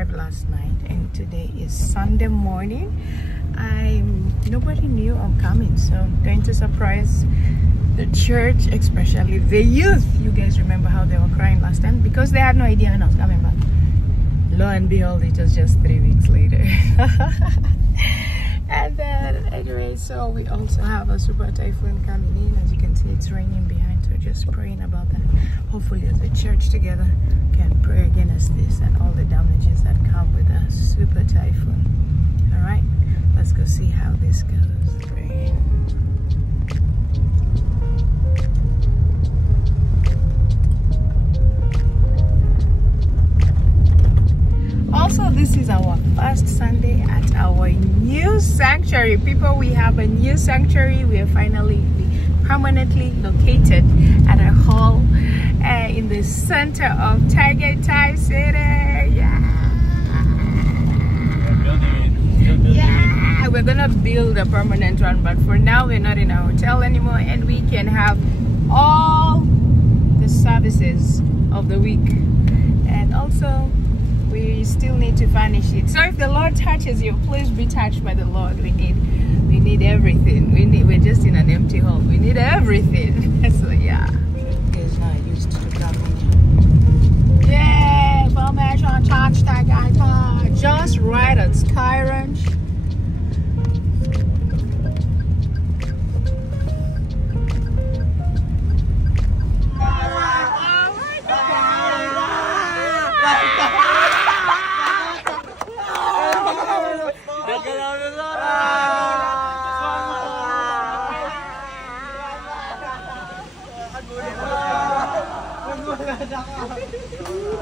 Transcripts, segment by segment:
arrived last night, and today is Sunday morning. Nobody knew I'm coming, so I'm going to surprise the church, especially the youth. You guys remember how they were crying last time because they had no idea when I was coming back. Lo and behold, it was just 3 weeks later. And then anyway, so we also have a super typhoon coming in. As you can see, it's raining behind, so just praying about that. Hopefully as a church together can pray against this and all the damages that come with a super typhoon. All right, let's go see how this goes. Also, this is our first Sunday at our new sanctuary. People, we have a new sanctuary. We are finally permanently located at a hall in the center of Tagaytay City. Yeah, we're gonna build a permanent one, but for now we're not in a hotel anymore, and we can have all the services of the week. And also, we still need to furnish it. So if the Lord touches you, please be touched by the Lord. We need everything. We're just in an empty hall. We need everything. So yeah. Is not used to the government. Yeah, formation church Tagaytay. Just right at Sky Ranch.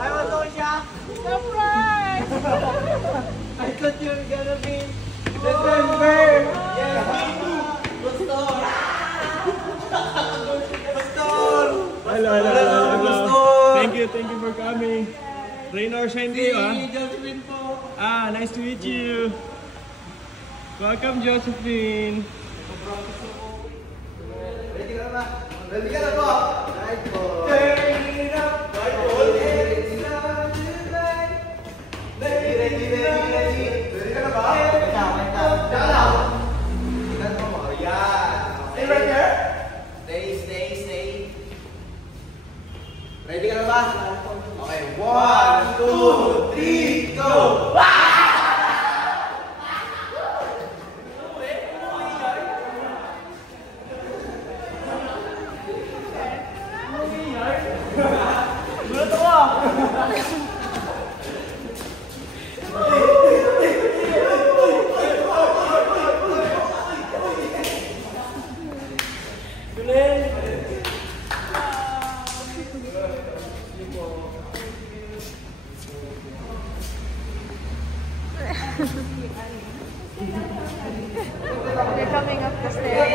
I was so shocked. Surprise! I thought you were gonna be December. Hello. Thank you for coming. Rain or shine day, Josephine po. nice to meet you. Welcome, Josephine. Ready ka na ba? Ready ka na po? Right po. Ready ka na ba? Okay, 1, 2, 3, go! They're coming up the stairs.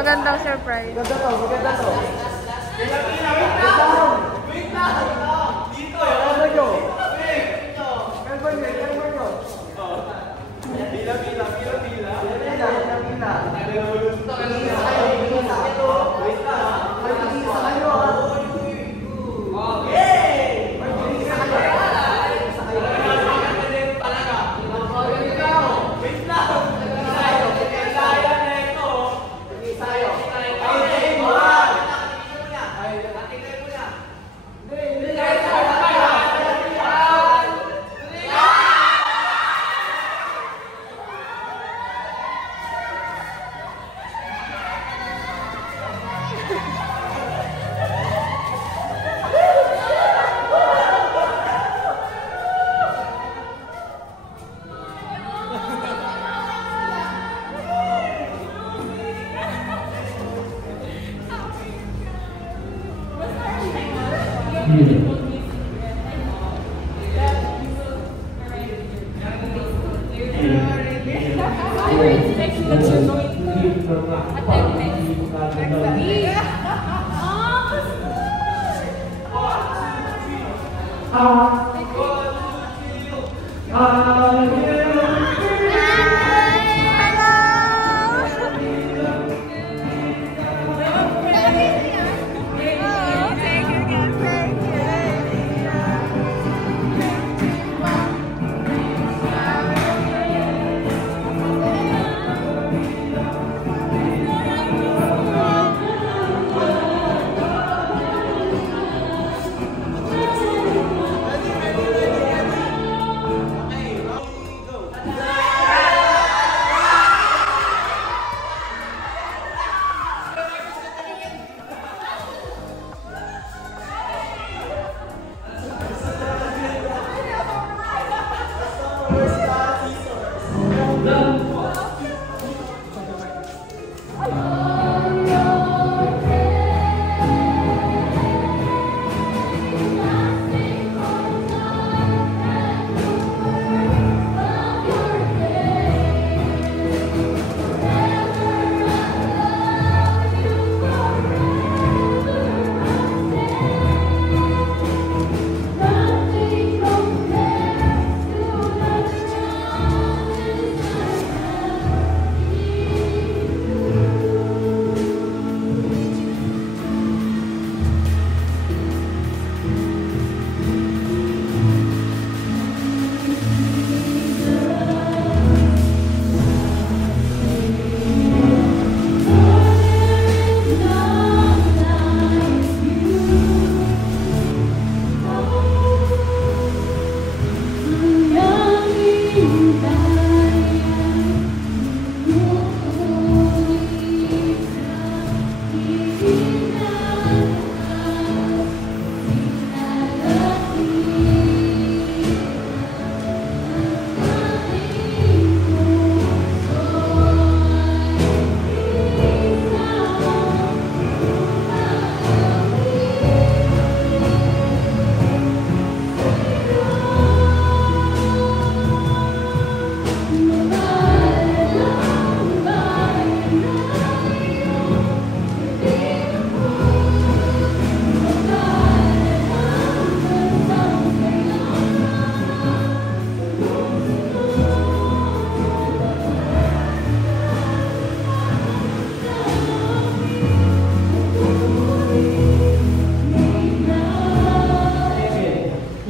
Magandang surprise. Maganda to.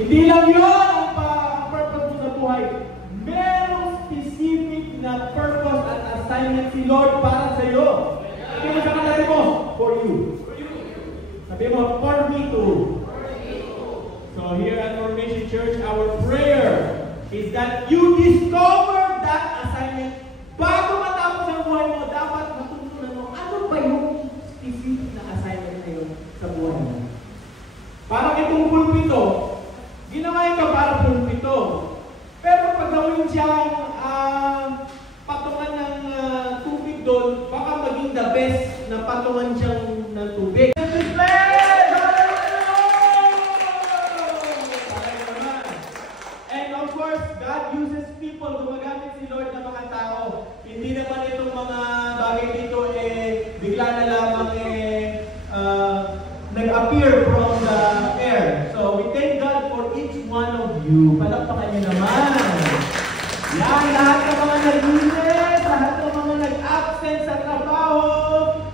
Hindi lang yun ang purpose mo sa buhay. Merong specific na purpose at assignment si Lord para sa iyo. Sabi mo sa kanari mo, for you. Sabi mo, for me too. So here at Formation Church, our prayer is that you discover that assignment. Bago matapos ang buhay mo, dapat matutunan mo, ano ba yung specific na assignment na yun sa buhay mo? Parang itong pulpito, ginawa ka para pulpito. Pero pag gawin siyang patungan ng tubig doon, baka maging the best na patungan siyang ng tubig. And of course, God uses people. Gumagamit si Lord na mga tao. Hindi naman itong mga bagay dito bigla na lamang nag-appear from the air. So we thank God for each one of you. Palakpakan niyo naman. Yan, lahat ng mga nag-uses, lahat ng mga nag-absent sa trabaho.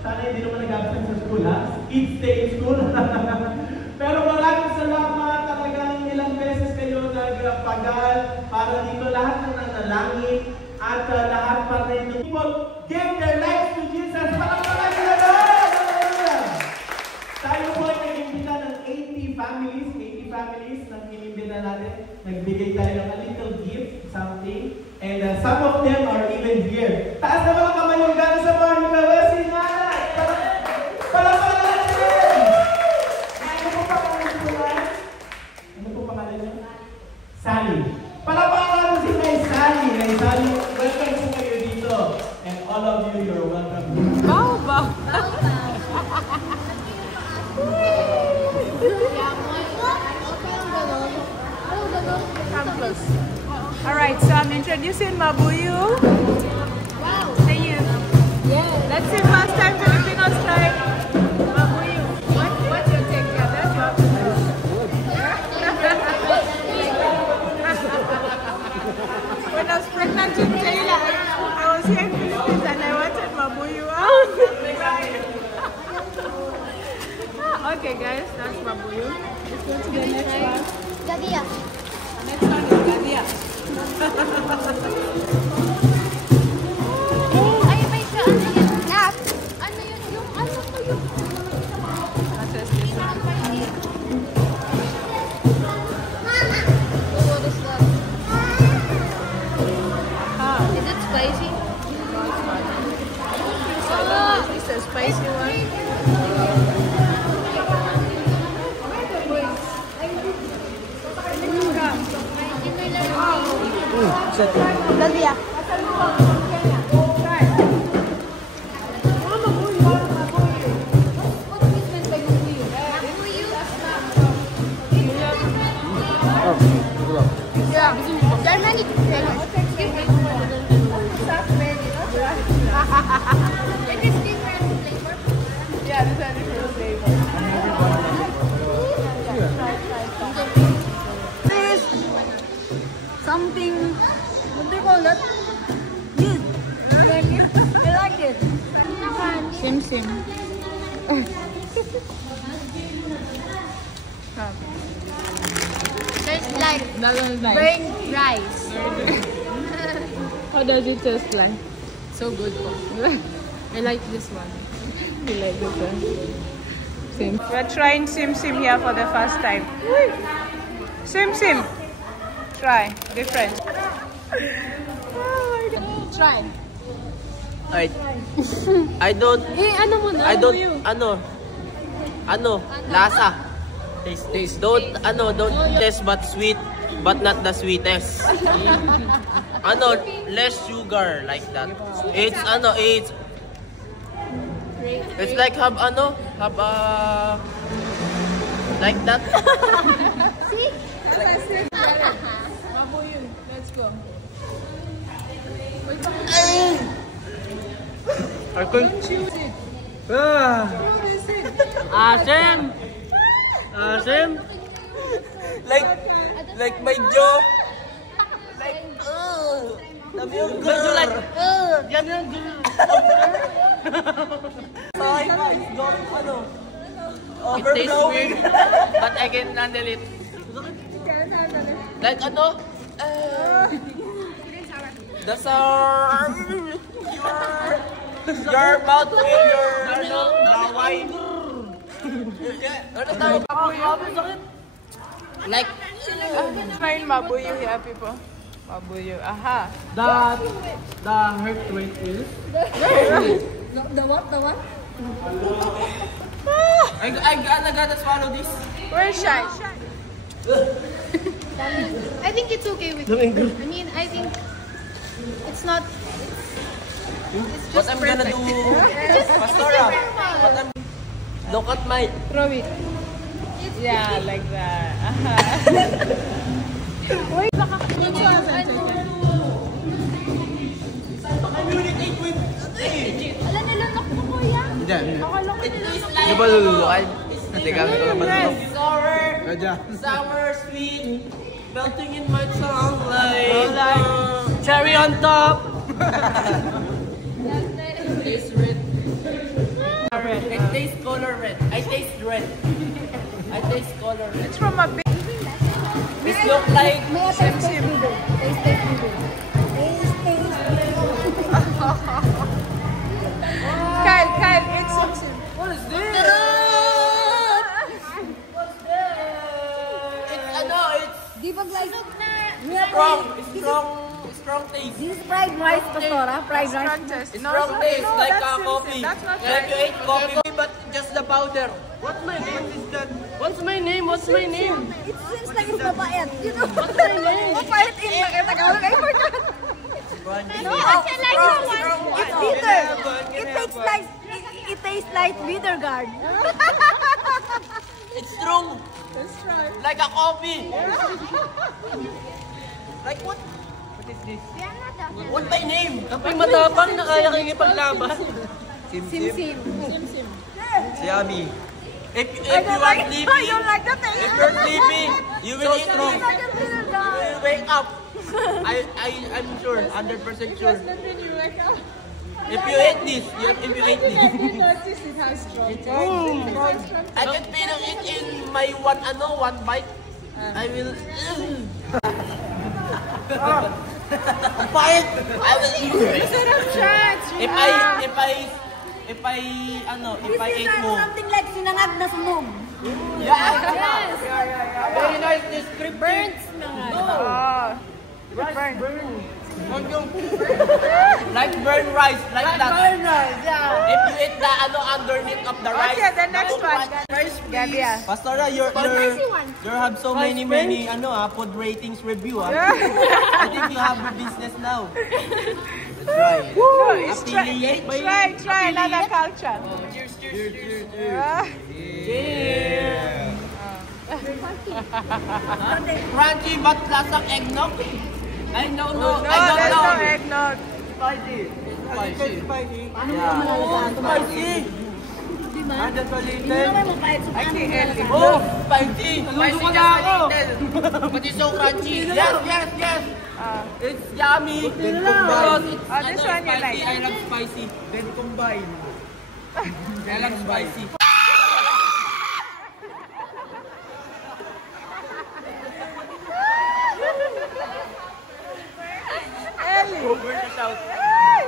Sana hindi naman nag-absent sa school, ha? Kids stay in school. Pero maraming salamat. Talagang ilang beses kayo nagpagal para dito lahat ng nanalangin at lahat pa rin ng people give their lives to Jesus. Palakpakan niyo naman! Tayo po ay nag-imbita ng 80 families na inimbita natin. Nagbigay tayo ng a little gift, something. And some of them are even here. Taas na mga kamay yung gano'n sa mga nagawa si Nanay. Palakpakan natin! Ano po pangalan niyo? Ano po pangalan niyo? Sally. Palakpakan natin si Nay Sally. Nay Sally, welcome po kayo dito. And all of you, you're welcome. Wow! Alright, so I'm introducing Mabuyu. Wow! Say you. Yeah. That's your first time Filipino strike. Mabuyu. What's your take? Yeah, that's your to Taylor. I was here in Philippines and I wanted Mabuyu out. Okay guys, that's Mabuyu. Let's go to the next one. Gadia. Next one is Gadia. Ay, may ka, ano yun? Nak? Ano yun? Yung ano ko yung... What is this one? Mama! What is that? Is it spicy? Is this a spicy one? Gadia. Germanic. It is different flavor. Yeah, this one is different flavor. This something. What do you call that? Good. You like it? I like it. Sim Sim. Tastes like That one is nice. burnt rice. How does it taste like? So good. I like this one. I like this one. Sim. We're trying Sim Sim here for the first time. Sim Sim. Try. Different. Try. I don't, Ano mo na? I don't, lasa. Taste. Don't taste but sweet, but not the sweetest. Less sugar like that. It's like like that. See? Mabuyu. Let's go. Don't choose it. Choose it. Asim. Like my jaw. Medyo like, yan yung sorry guys, don't overflowing. But I can handle it. Like the sour, your mouth will your laway. Like Find Mabuyu here, people. Mabuyu. Aha. The heart rate is? The what? The what? I gotta swallow this. Where's Shai? I think it's okay with me. I mean, I think it's not. It's What just I'm gonna do, Pastora, look at my. Throw it. Yeah, like that. Aha. Wait, baka Alam nila na ko kuya. Akala ko nila Di ba lululoy? Hindi kami ko naman Raja. sour, sweet, melting in my tongue like cherry on top. It tastes red. It tastes color red. I taste red. I taste color red. it's from a big This look like Sim Sim. Kyle, it's Sim Sim. what is this? It's Di ba like strong taste. this is fried rice, Pastora? Fried rice. Contest. It's strong taste like that's Sim Sim. coffee. That's not Like you right. ate coffee, but just the powder. What's my name? What's my name? What's my name? It seems like it's mabait. You know? What's my name? Mabait in Tagalog. I forgot. No, it's bitter. It tastes like bitter gourd. It's strong. Like a coffee. Like what? What is this? What's my name? Kapag matapang na kaya kang ipaglaban. Sim Sim. Si Ami. If you are sleepy, You like that? if you're sleepy, you will eat wrong. You will wake up. I'm sure, 100% sure. If you eat this, notice it has strong. I can feel it in my one bite. I will. Bite. I will eat it. Instead of shots, If I eat more. Something like sinangag na sunog. Yeah. yes. Very nice description. Burnt na nga. Like burn rice, like that. Burn rice, yeah. If you eat the underneath of the rice. Okay, the next one. Gabby, Pastora, you have so many food ratings review. I think you have a business now. Try. No, it's try another culture. Cheers. Crunchy but lasang eggnog. I don't know. There's no eggnog. Spicy. Hindi naman mapahit sa amin. Oh, spicy. Spicy na ako. But it's so crunchy. Yes. It's yummy. This one you like. I love spicy. Then combine. I love spicy.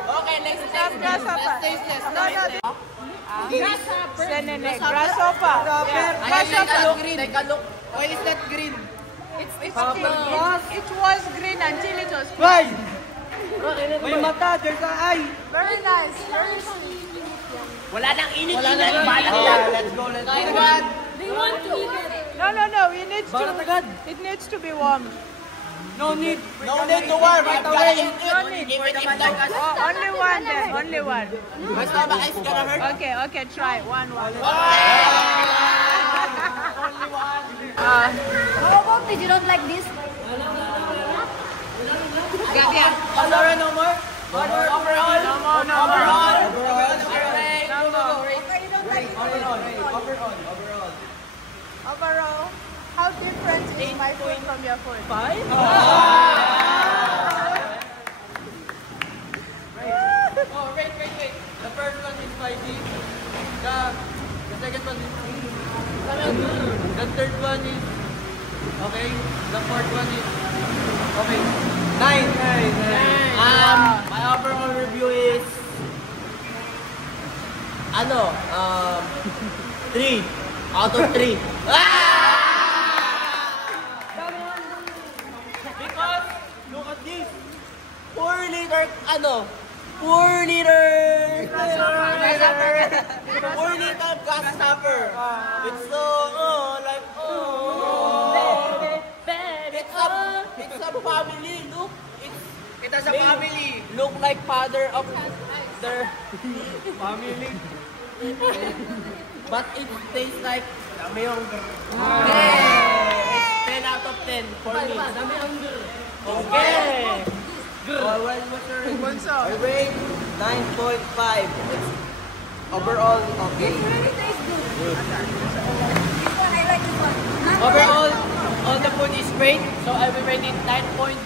Okay, let's taste this. Grasshopper. Let's taste this. Grasshopper. Take a look. Why is that green? It was green until it was pink. Why? May mata, there's an eye. Very nice. Wala nang init. Let's go. They want to eat it. No. It needs to be warm. No need to warm. Right away. Only one then. Only one. My stomach is gonna hurt. Okay. Try one. How about did you not like this? Pastora, no more? Overall? No more. Overall, how different is my food from your food? 5? Wait. The first one is spicy. The second one is the third one is okay. The fourth one is okay. 9. My overall review is 3 out of 3. Because look at this. 4 liter grasshopper. It's so like it's a family. Look, it has a family. Look like father of their family. But it tastes like Dami-Hunger. It's 10 out of 10 for me. Okay. What's your rating? I rate 9.5. Overall, okay. It really tastes good. This one, I like this one. Overall, all the food is great. So I will rate it 9.67.